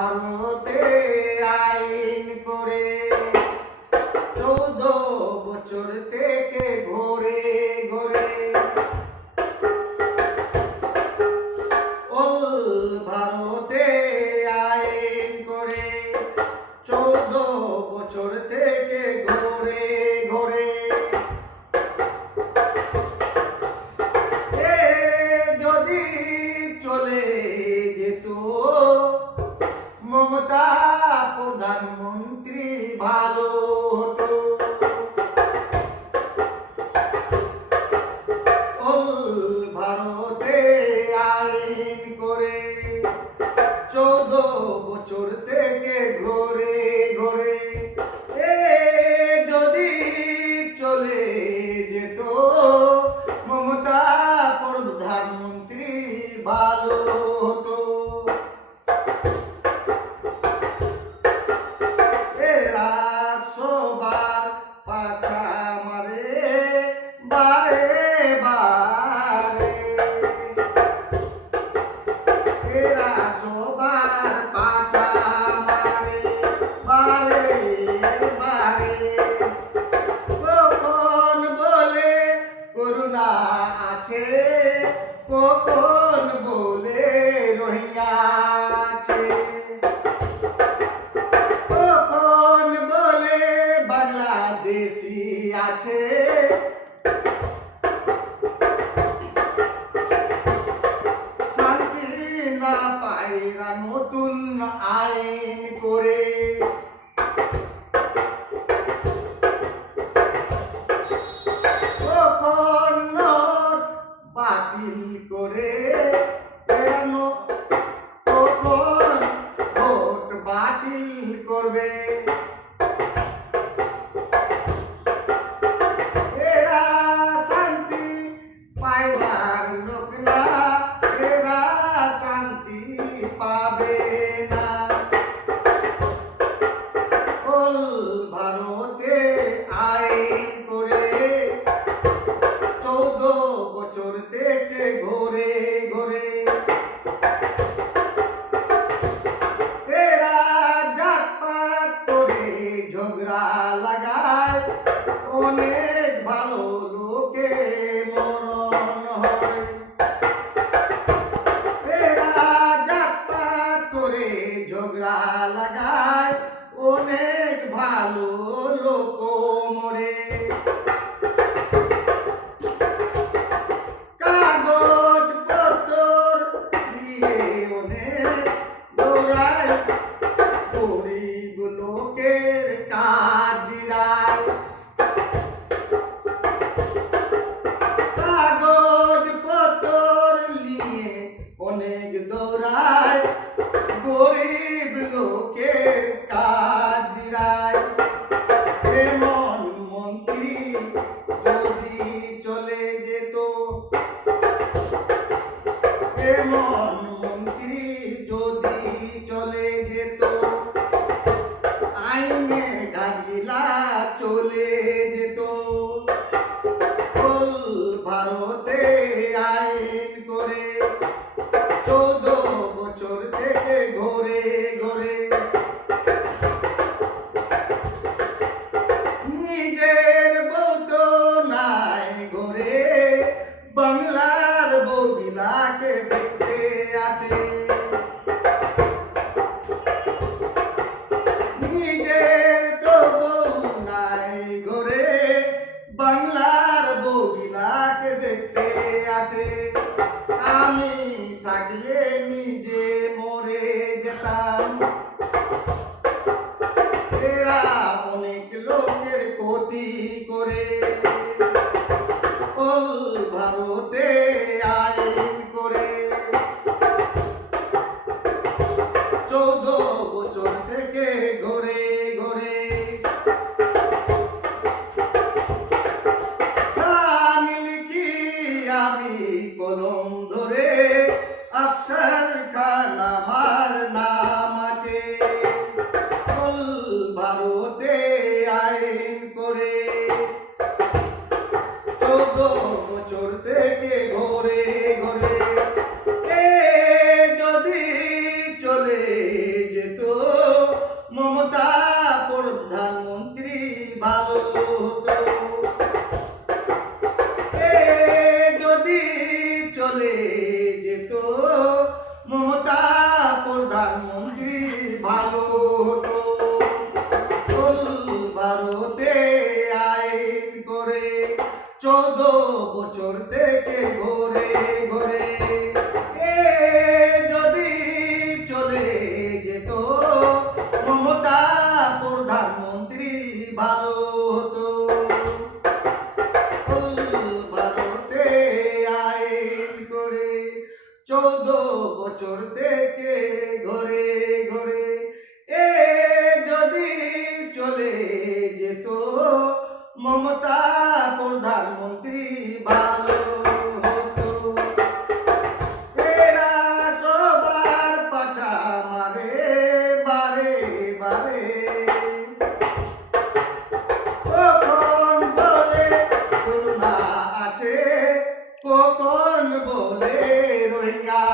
ভারতে আইন করে 14 বছর থেকে ঘোরে ঘোরে ভারতে আইন করে 14 বছর থেকে ঘোরে ঘোরে যদি চলে যেত মমতা প্রধানমন্ত্রী ভালো হতো ভারতে আইন করে 14 বছর থেকে ঘোরে ঘোরে যদি চলে যেত মমতা প্রধানমন্ত্রী ভালো হতো এরা সবার পাছা মারে বারে বারে এরা সবার পাছা মারে বারে বারে কখন বলে করুণা আছে কখন বলে রোহিঙ্গা আছে কখন বলে বাংলাদেশি আছে শান্তি না পাইরা নতুন আইন করে কখন নোট বাতিল করে কখন ভোট বাতিল করবে এরা শান্তি পাইবার লোক না এরা শান্তি পাবে না ভারতে আইন করে 14 বছর থেকে ঘোরে ঘোরে এরা জাতপাত করে ঝগড়া লাগায় অনেক ভালো লোকে মরণ হয় এরা জাতপাত করে ঝগড়া লাগায় অনেক ভালো লোক মরে কাগজ পত্র দিয়ে অনেক দৌড়ায় গরিব লোকের কাজিরায় কাগজ পত্র নিয়ে অনেক দৌড়ায় গরিব লোকের কাজিরায় এমন মন্ত্রী যদি চলে যেত এমন মন্ত্রী যদি চলে যেত আইনে গাড়িলা চলে যেত ভারতে আইন করে 14 বছর থেকে ঘোরে ঘোরে নিজের বউ তো নাই ঘরে বাংলার বউবিলাকে দেখতে আসে নিজের তো বউ নাই ঘরে বাংলার বউবিলাকে দেখতে আসে আমি থাকলে নিজে মরে যেতাম এরা অনেক লোকের ক্ষতি করে ভারতে আইন করে 14 বছর থেকে ঘোরে ঘোরে গান লিখি আমি কলম ধরে আফসার খান আমার নাম আছে ভারতে আইন করে 14 বছর থেকে ঘোরে ঘোরে যদি চলে যেত চলে যেত মমতা প্রধানমন্ত্রী ভালো হতো। ভারতে আইন করে 14 বছর থেকে ঘরে ঘরে এ যদি চলে যেত মমতা প্রধানমন্ত্রী ভালো হতো। ভারতে আইন করে 14 বছর থেকে ঘরে ঘরে এ যদি চলে যেত মমতা প্রধানমন্ত্রী ভালো হতো। এরা সবার পাছা মারে বারে বারে, কখন বলে করুণা আছে, কখন বলে রোহিঙ্গা